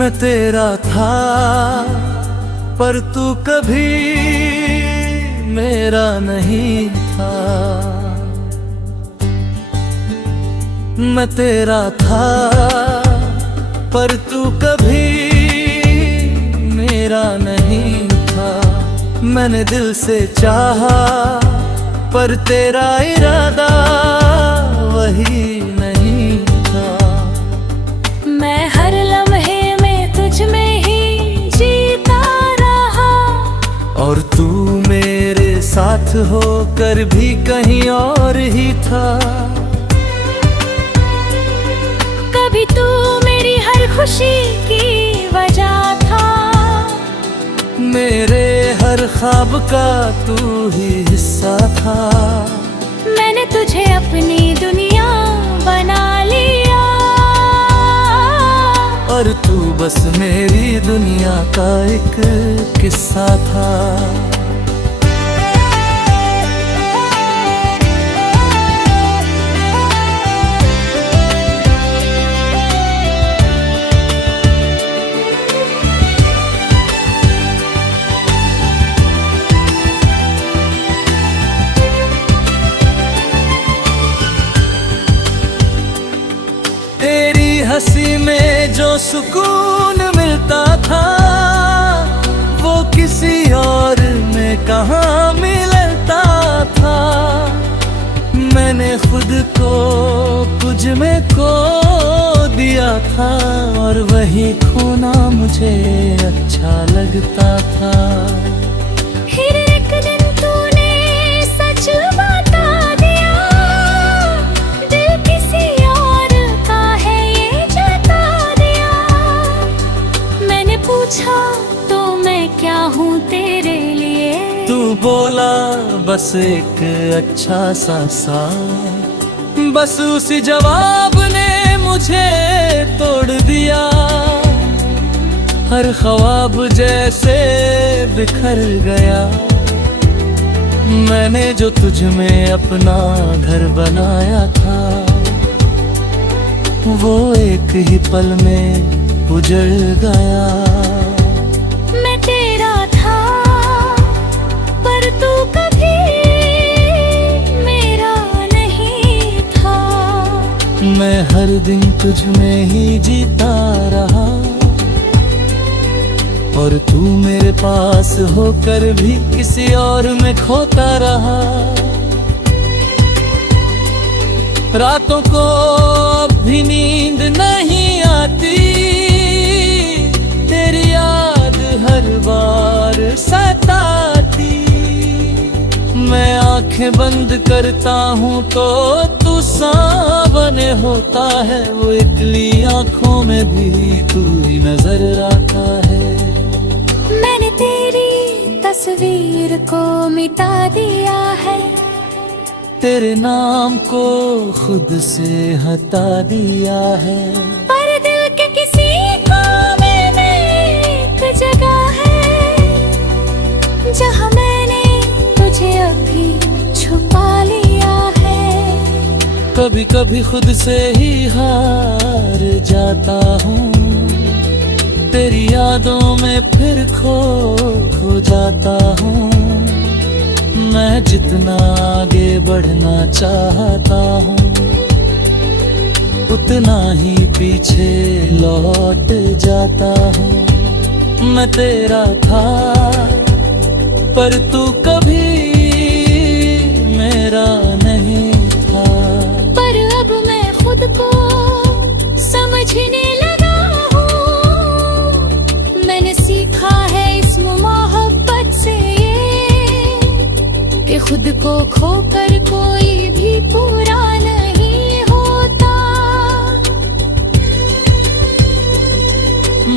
मैं तेरा था पर तू कभी मेरा नहीं था। मैं तेरा था पर तू कभी मेरा नहीं था। मैंने दिल से चाहा पर तेरा इरादा वही नहीं था। मैं हर लम्हे में तुझ में ही जीता रहा, और तू मेरे साथ होकर भी कहीं और ही था। कभी तू मेरी हर खुशी की वजह था, मेरे हर ख्वाब का तू ही हिस्सा था। मैंने तुझे अपनी दुनिया बना लिया, और तू बस मेरी दुनिया का एक किस्सा था। तेरी हंसी में जो सुकून मिलता था, वो किसी और में कहाँ मिलता था। मैंने खुद को तुझ में खो दिया था, और वही खोना मुझे अच्छा लगता था। फिर एक दिन तूने सच बता दिया, दिल किसी और का है ये जता दिया। मैंने पूछा तो मैं क्या हूँ तेरे लिए, तू बोला बस एक अच्छा सा साथ। बस उसी जवाब ने मुझे तोड़ दिया। हर ख्वाब जैसे बिखर गया। मैंने जो तुझ में अपना घर बनाया था, वो एक ही पल में उजड़ गया। मैं तेरा था पर तू कभी मेरा नहीं था। मैं हर दिन तुझ में ही जीता रहा, और तू मेरे पास होकर भी किसी और में खोता रहा। रातों को अब भी नींद नहीं आती, तेरी याद हर बार सताती। मैं आंखें बंद करता हूँ तो तू सामने होता है, वो इकली आंखों में भी तू ही नजर आता है। मैंने तेरी तस्वीर को मिटा दिया है, तेरे नाम को खुद से हटा दिया है। पर दिल के किसी कोने में एक जगह है, जहाँ मैंने तुझे अभी छुपा लिया है। कभी कभी खुद से ही हार जाता हूँ, तेरी यादों में फिर खो जाता हूँ। मैं जितना आगे बढ़ना चाहता हूँ, उतना ही पीछे लौट जाता हूँ। मैं तेरा था पर तू कभी मेरा नहीं था। पर अब मैं खुद को समझने लगा हूँ, मैंने सीखा है इस मोहब्बत से कि खुद को खोकर कोई भी पूरा नहीं होता।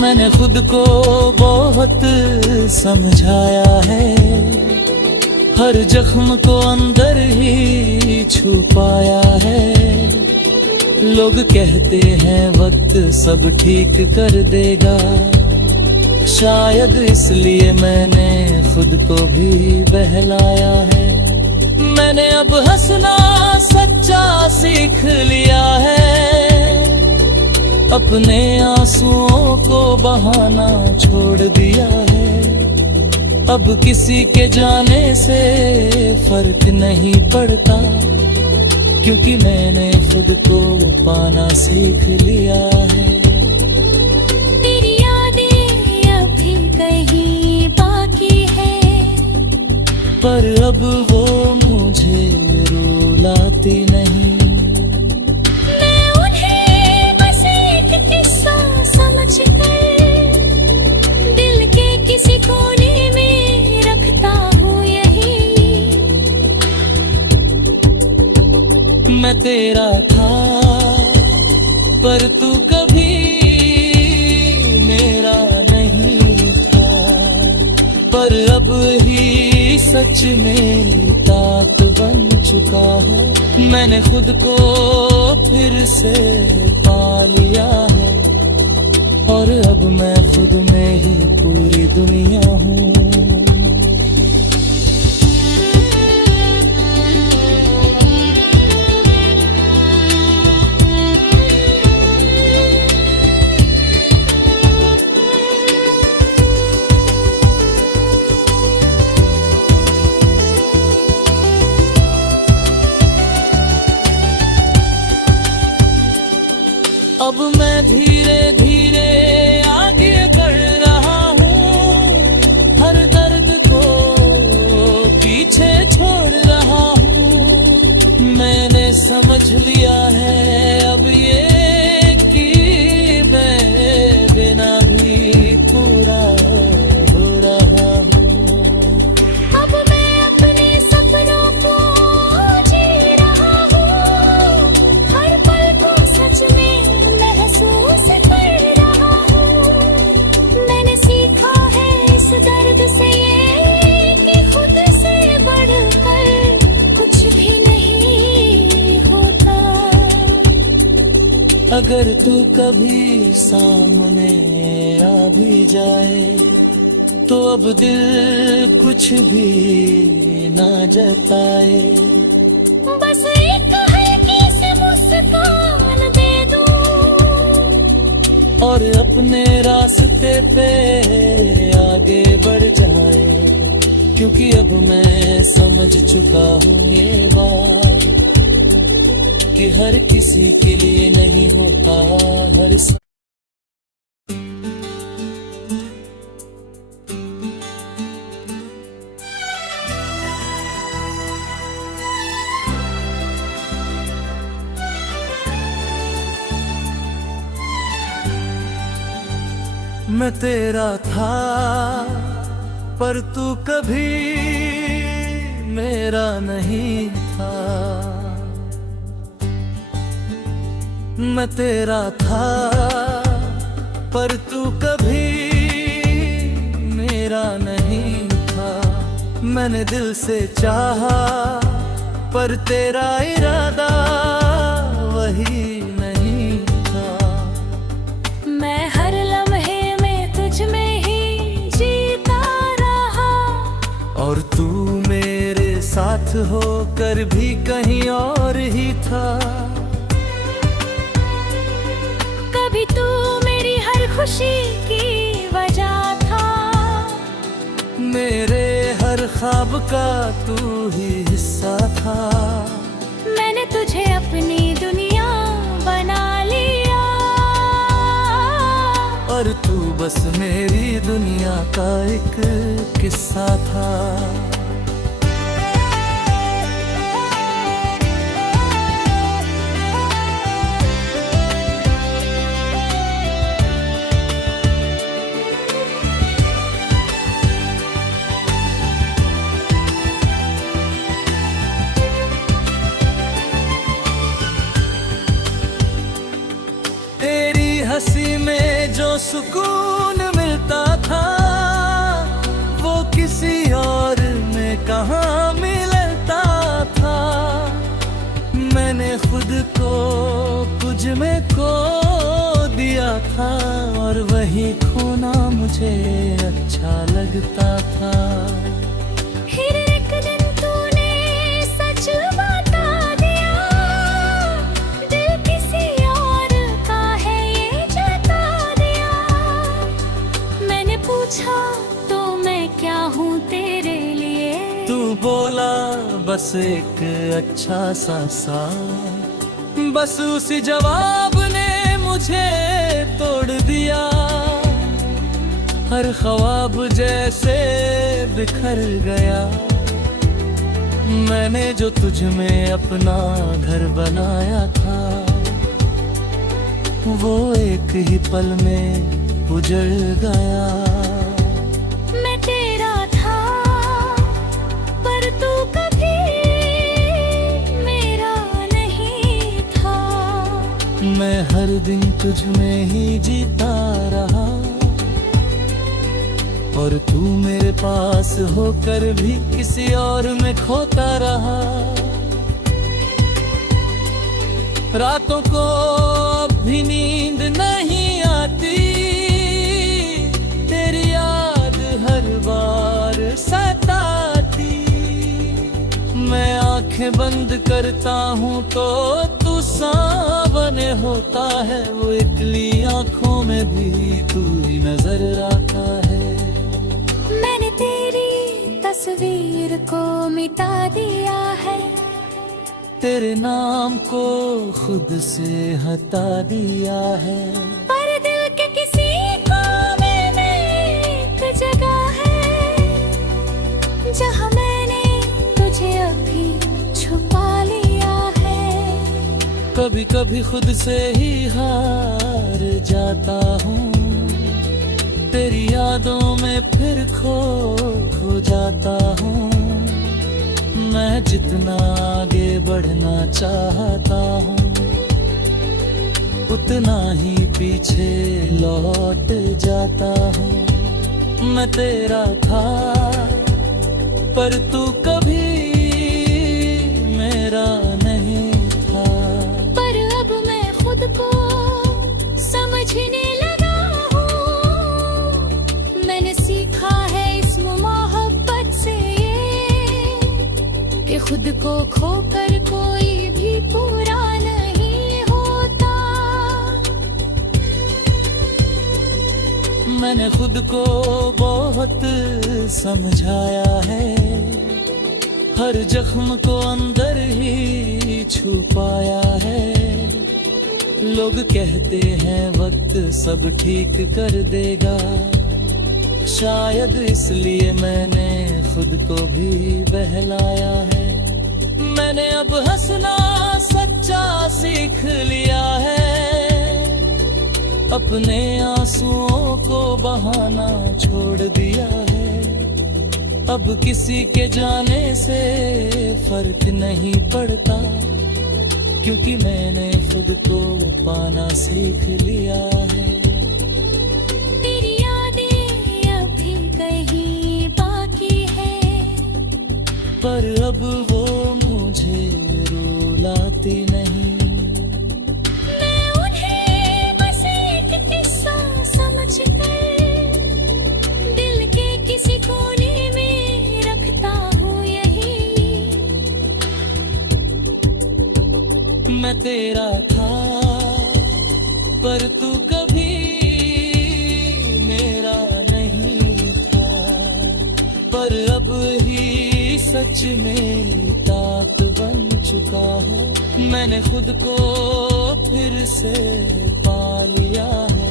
मैंने खुद को बहुत समझाया है, हर जख्म को अंदर ही छुपाया है। लोग कहते हैं वक्त सब ठीक कर देगा, शायद इसलिए मैंने खुद को भी बहलाया है। मैंने अब हंसना सच्चा सीख लिया है, अपने आंसुओं को बहाना छोड़ दिया है। अब किसी के जाने से फर्क नहीं पड़ता, क्योंकि मैंने खुद को पाना सीख लिया है। तेरी यादें अभी कहीं बाकी है, पर अब वो मुझे रुलाती नहीं। मैं उन्हें बस एक किस्सा समझकर दिल के किसी कोने में रखता हूँ यही। मैं तेरा था पर तू कभी मेरा नहीं था, पर अब ही सच मेरी तात बन चुका है। मैंने खुद को फिर से पा लिया है, और अब मैं खुद में ही पूरी दुनिया हूँ। अब मैं धीरे धीरे आगे बढ़ रहा हूँ, हर दर्द को पीछे छोड़ रहा हूँ। मैंने समझ लिया है अब ये कि मैं बिना भी पूरा हो रहा हूँ। अब मैं अपने सपनों को जी रहा हूँ, हर पल को सच में महसूस कर रहा हूँ। मैंने सीखा है इस दर्द से ये कि खुद से बढ़कर कुछ भी नहीं होता। अगर तू कभी सामने आ भी जाए तो अब दिल कुछ भी ना जताए। बस एक हल्की सी मुस्कान दे दूं और अपने रास्ते पे आगे बढ़ जाए, क्योंकि अब मैं समझ चुका हूँ ये बात कि हर किसी के लिए नहीं होता हर मैं तेरा था पर तू कभी मेरा नहीं था। मैं तेरा था पर तू कभी मेरा नहीं था। मैंने दिल से चाहा पर तेरा इरादा वही नहीं था। मैं हर लम्हे में तुझ में ही जीता रहा, और तू मेरे साथ होकर भी कहीं और ही था। कभी तू मेरी हर खुशी की वजह था, मेरे हर ख्वाब का तू ही हिस्सा था। मैंने तुझे अपनी दुनिया बना लिया, और तू बस मेरी दुनिया का एक किस्सा था। हंसी में जो सुकून मिलता था वो किसी और में कहाँ मिलता था। मैंने खुद को तुझ में खो दिया था, और वही खोना मुझे अच्छा लगता था। फिर एक दिन तूने सच बता दिया, दिल किसी और का है ये पास एक अच्छा सा साथ, बस उसी जवाब ने मुझे तोड़ दिया। हर ख्वाब जैसे बिखर गया, मैंने जो तुझ में अपना घर बनाया था, वो एक ही पल में उजड़ गया। मैं तेरा था पर तू कभी मेरा नहीं था। मैं हर दिन तुझ में ही जीता रहा, और तू मेरे पास होकर भी किसी और में खोता रहा। रातों को अब भी नींद नहीं आती, तेरी याद हर बार सताती। मैं आंखें बंद करता हूँ तो तू सामने होता है, वो इकली आंखों में भी तू ही नजर आता है। मैंने तेरी तस्वीर को मिटा दिया है, तेरे नाम को खुद से हटा दिया है। पर दिल के किसी कोने में एक जगह है, जहाँ मैंने तुझे अभी छुपा लिया है। कभी कभी खुद से ही हार जाता हूँ, तेरी यादों में फिर खो जाता हूँ। मैं जितना आगे बढ़ना चाहता हूँ, उतना ही पीछे लौट जाता हूँ। मैं तेरा था पर तू कभी मेरा नहीं था। पर अब मैं खुद को समझने लगा हूँ, मैंने सीखा है इस मोहब्बत से कि खुद को खोकर कोई भी पूरा नहीं होता। मैंने खुद को बहुत समझाया है, हर जख्म को अंदर ही छुपाया है। लोग कहते हैं वक्त सब ठीक कर देगा, शायद इसलिए मैंने खुद को भी बहलाया है। मैंने अब हंसना सच्चा सीख लिया है, अपने आंसुओं को बहाना छोड़ दिया है। अब किसी के जाने से फर्क नहीं पड़ता, क्योंकि मैंने खुद को पाना सीख लिया है। तेरी यादें अभी कहीं बाकी है, पर अब वो मुझे रुलाती नहीं। मैं उन्हें बस एक किस्सा समझकर दिल के किसी कोने में रखता हूँ यही। मैं तेरा था पर तू कभी मेरा नहीं था। पर अब ही सच में तात बन चुका है, मैंने खुद को फिर से पा लिया है।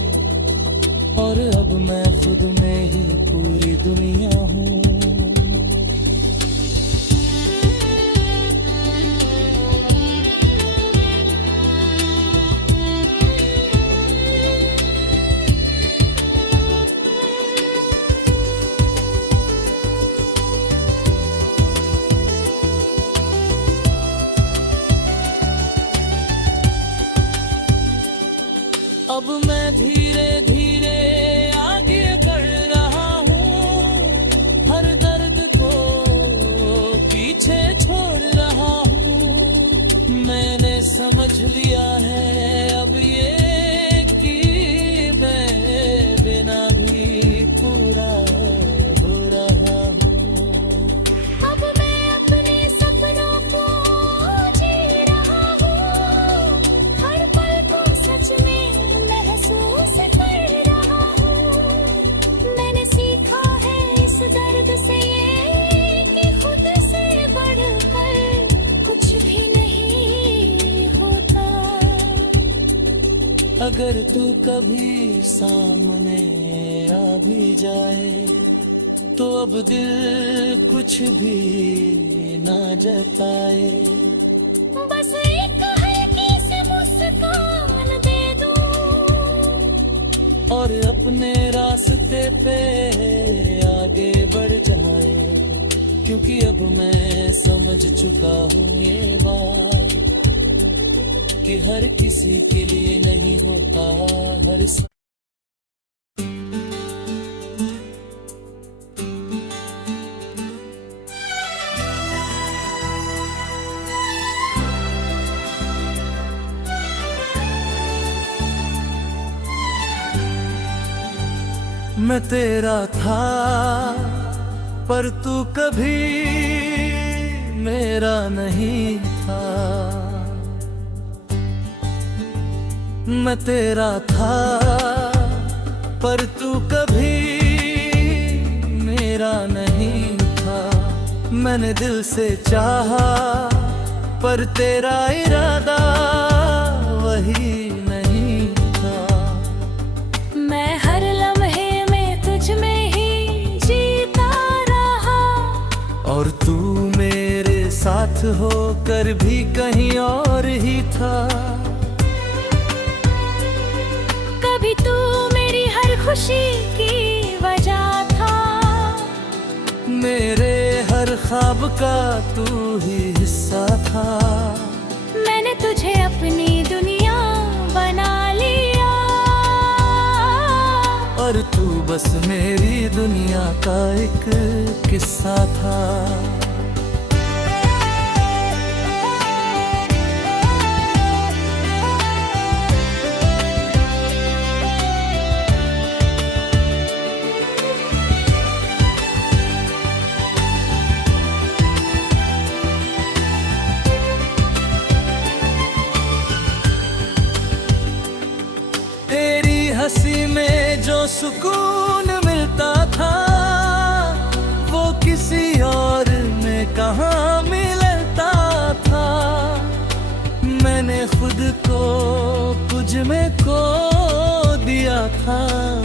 और अब मैं खुद में ही पूरी दुनिया हूँ। अब मैं धीरे धीरे आगे बढ़ रहा हूँ, हर दर्द को पीछे छोड़ रहा हूँ। मैंने समझ लिया है अब ये कि मैं बिना भी पूरा हो रहा हूँ। अब मैं अपने सपनों को जी रहा हूँ, हर पल को सच में महसूस अगर तू कभी सामने आ भी जाए तो अब दिल कुछ भी ना जताए। बस एक हल्की सी मुस्कान दे दूं और अपने रास्ते पे आगे बढ़ जाए, क्योंकि अब मैं समझ चुका हूँ ये बात कि हर किसी के लिए नहीं होता हर मैं तेरा था पर तू कभी मेरा नहीं था। मैं तेरा था पर तू कभी मेरा नहीं था। मैंने दिल से चाहा पर तेरा इरादा वही नहीं था। मैं हर लम्हे में तुझ में ही जीता रहा और तू मेरे साथ होकर भी कहीं और ही था। कभी तू मेरी हर खुशी की वजह था, मेरे हर ख्वाब का तू ही हिस्सा था। मैंने तुझे अपनी दुनिया बना लिया और तू बस मेरी दुनिया का एक किस्सा था। हंसी में जो सुकून मिलता था वो किसी और में कहाँ मिलता था। मैंने खुद को तुझ में खो दिया था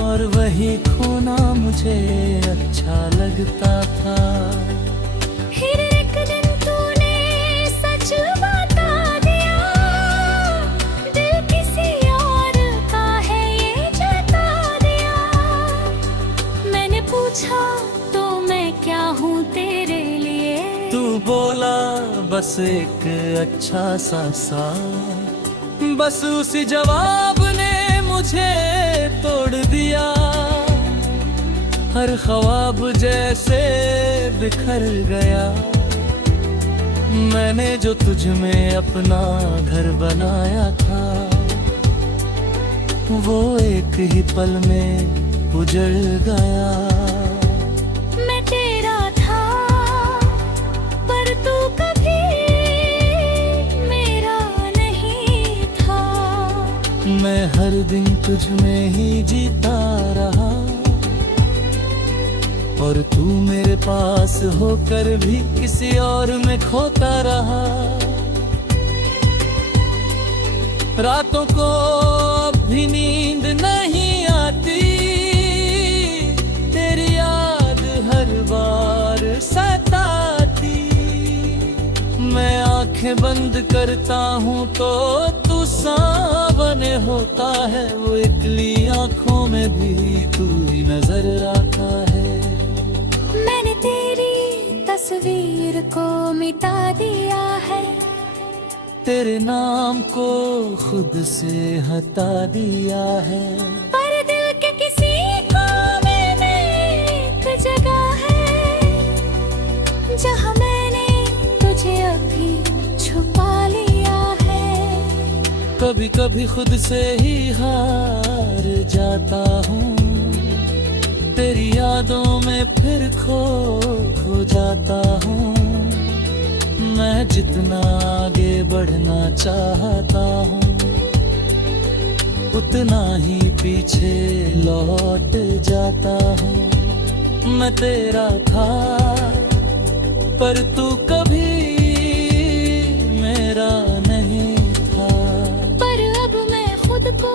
और वही खोना मुझे अच्छा लगता था। फिर एक दिन तूने सच बता दिया, दिल किसी और का है ये जता दिया। मैंने पूछा तो मैं क्या हूँ तेरे लिए, तू बोला बस एक अच्छा सा साथ। बस उसी जवाब ने मुझे तोड़ दिया। हर ख्वाब जैसे बिखर गया। मैंने जो तुझ में अपना घर बनाया था वो एक ही पल में उजड़ गया। मैं तेरा था पर तू कभी मेरा नहीं था। मैं हर दिन तुझ में ही जीता रहा और तू मेरे पास होकर भी किसी और में खोता रहा। रातों को भी नींद नहीं आती, तेरी याद हर बार सताती। मैं आंखें बंद करता हूँ तो तू सामने होता है। वो इकली आंखों में भी तू ही नजर आता है। मैंने तेरी तस्वीर को मिटा दिया है, तेरे नाम को खुद से हटा दिया है। पर दिल के किसी कोने में एक जगह है जहाँ मैंने तुझे अभी छुपा लिया है। कभी कभी खुद से ही हार जाता हूँ, तेरी यादों में फिर खो जाता हूँ। मैं जितना आगे बढ़ना चाहता हूँ उतना ही पीछे लौट जाता हूँ। मैं तेरा था पर तू कभी मेरा नहीं था। पर अब मैं खुद को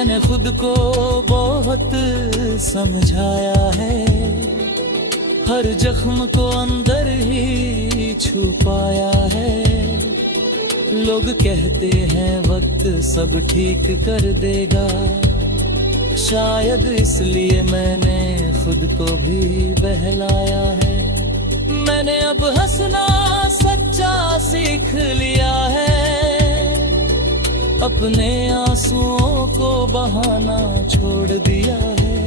मैंने खुद को बहुत समझाया है, हर जख्म को अंदर ही छुपाया है। लोग कहते हैं वक्त सब ठीक कर देगा, शायद इसलिए मैंने खुद को भी बहलाया है। मैंने अब हंसना सच्चा सीख लिया है, अपने आंसुओं को बहाना छोड़ दिया है।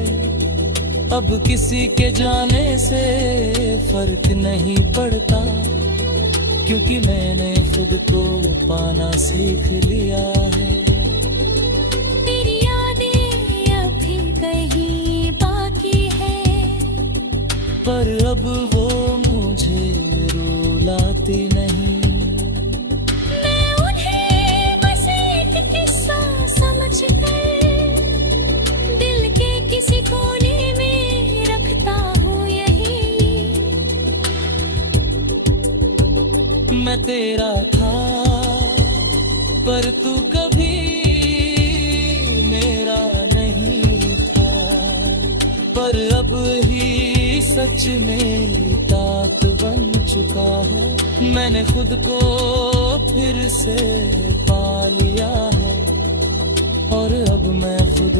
अब किसी के जाने से फर्क नहीं पड़ता, क्योंकि मैंने खुद को पाना सीख लिया है। तेरी यादें अभी कहीं बाकी है, पर अब वो मुझे रुलाती नहीं। मैं उन्हें बस एक किस्सा समझकर दिल के किसी कोने में रखता हूँ यही। मैं तेरा था पर तू कभी मेरा नहीं था, पर अब ही सच में तात बन चुका है। मैंने खुद को फिर से पा लिया है, और अब मैं खुद